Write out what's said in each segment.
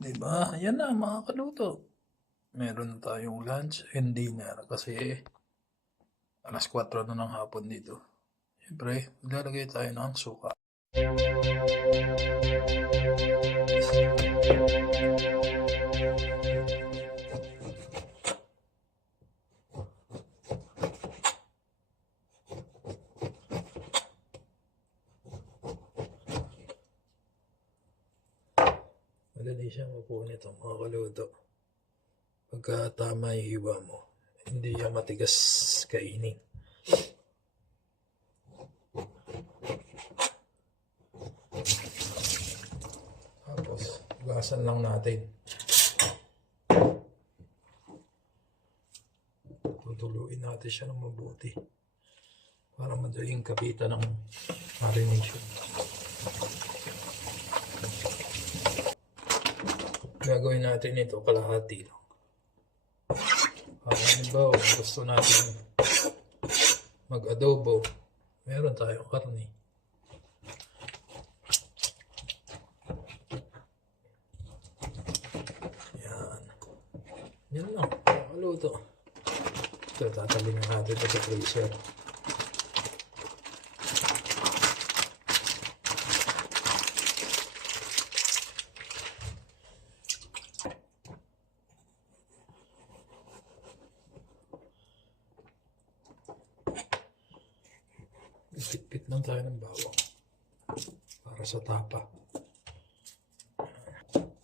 'Di ba? Yan na mga kaluto. Meron na tayong lunch and dinner kasi 4:00 na ng hapon dito. Siyempre, maglalagay tayo ng suka. Madali siyang mapuo nito mga kaluto. Pagka tama yung hiwa mo, hindi yan matigas kainin. Tapos, gasan lang natin. Tutuluin natin siya ng mabuti para madaling kapitan ng marination. Gagawin natin ito kalahati lang. Halimbawa, gusto natin mag-adobo, meron tayong karne. Yan. Yan lang. Nakaluto. Ito, tatalin natin ito sa freezer. Pitpit lang tayo ng bawang para sa tapa.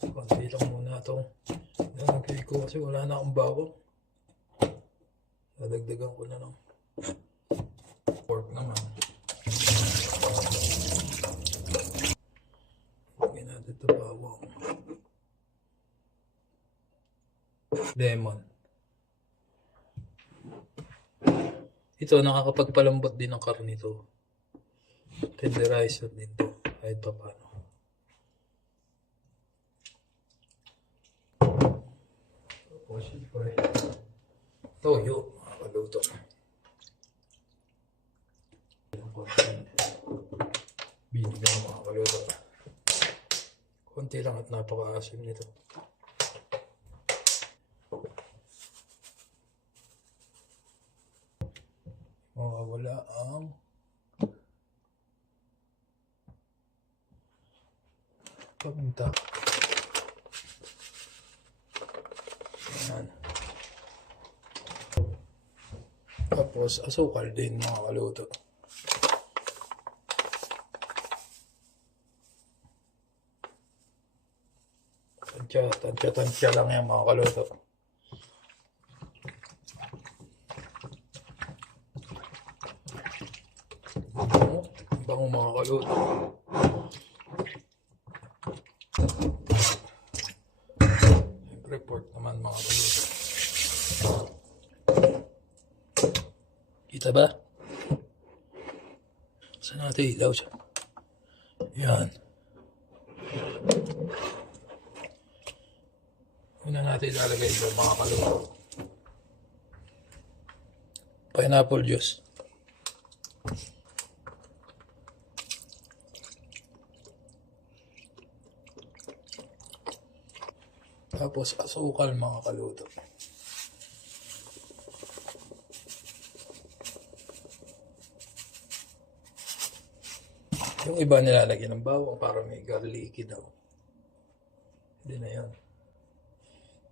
Konti lang muna itong nalagay ko kasi wala na akong bawang. Dadagdagan ko na ng pork naman. Lagyan natin ito bawang. Lemon. Ito, nakakapagpalambot din ng karne ito. Tenderizer din ito, kahit pa paano. O, siyempre, toyo, makakaluto. Binigang makakaluto. Konti lang at napaka-asim nito. Mawawala ang paminta. Ayan. Tapos asukal din mga kaluto. Tansya lang yan mga kaluto. Bango mga kaluto. Siyempre pork naman mga kaluto. Kita ba? Saan natin ilaw siya? Yan. Una natin ilalagay ito mga kaluto. Pineapple juice. Tapos asukal mga kaluto. Yung iba nilalagyan ng bawang para may garlicky daw. Hindi na yan.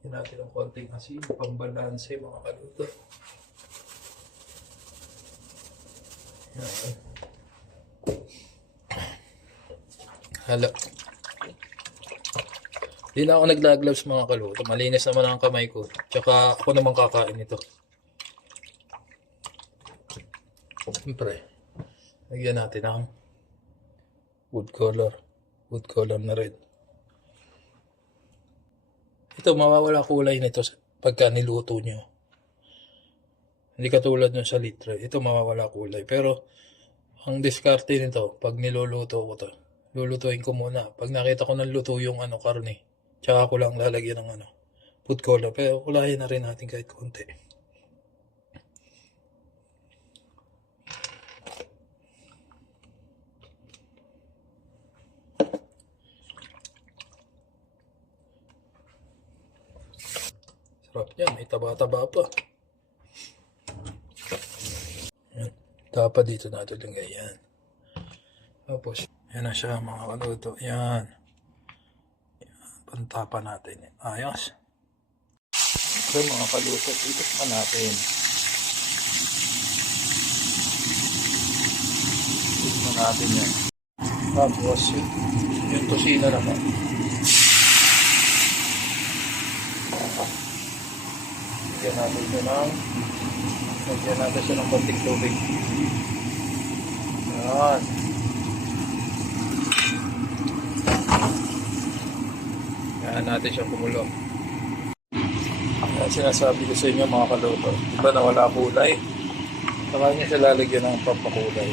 Yan natin ng konting asin, pambalanse mga kaluto. Yan. Hala. Hindi na ako nagla-gloves mga kaluto. Malinis naman ang kamay ko. Tsaka ako naman kakain ito. Siyempre, lagyan natin ng food color. Food color na red. Ito, mawawala kulay nito pagka niluto nyo. Hindi katulad nun sa litre. Ito mawawala kulay. Pero, ang diskarte nito, pag niluluto ko to, lulutuin ko muna. Pag nakita ko ng luto yung karne, tsaka ko lang lalagyan ng food color. Pero kulayan na rin natin kahit konti. Sarap yan. May taba-taba pa. Yan. Tapa dito natin lagay yan. Tapos, yan na siya mga kaluto. Yan. Pantapa natin. Ayos. So mga kaluto, itikman natin. Itikman natin yan. Tapos, yung tosino naman. Lagyan natin siya ng konting tubig. Yan. Yan natin siya kumulo. Yan sinasabi ko sa inyo mga kaluto. Diba nawala kulay? Saka niya siya lalagyan ng pampakulay.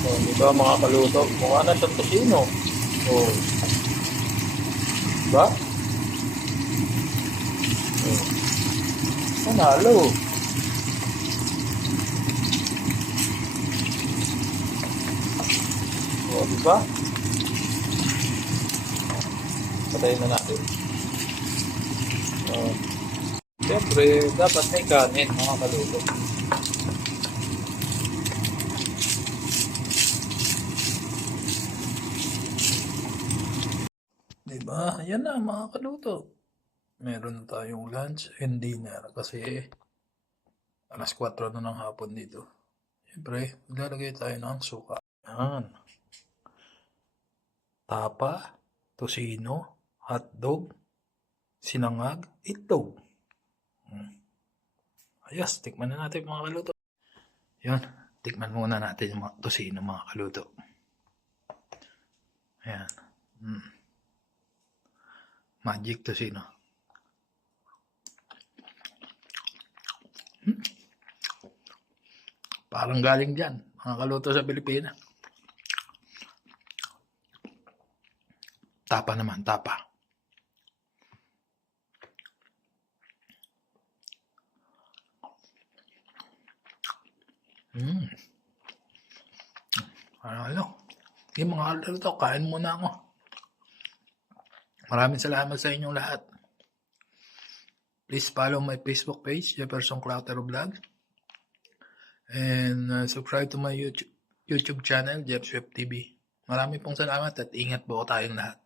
So, diba mga kaluto? Mukha na siyang tosino. Oh. Diba? Oh. Panalo. O, diba? Patayin na natin. Siyempre, dapat may kanin, mga kaluto. Diba? Yan na, mga kaluto. Meron na tayong lunch and dinner kasi alas 4 na ng hapon dito. Siyempre, lalagay tayo ng suka. Yan. Tapa, tosino, hotdog, sinangag, itlog. Ayos, tikman na natin mga kaluto. Yun, tikman muna natin yung tosino mga kaluto. Ayan. Magic tosino. Parang galing dyan, mga kaluto sa Pilipinas. Tapa naman, tapa. Ano? Yung mga kaluto, kain muna ako. Maraming salamat sa inyong lahat. Please follow my Facebook page, Jefferson Clautero Vlog. And subscribe to my YouTube channel, Jeff Swift TV. Marami pong salamat at ingat po tayong lahat.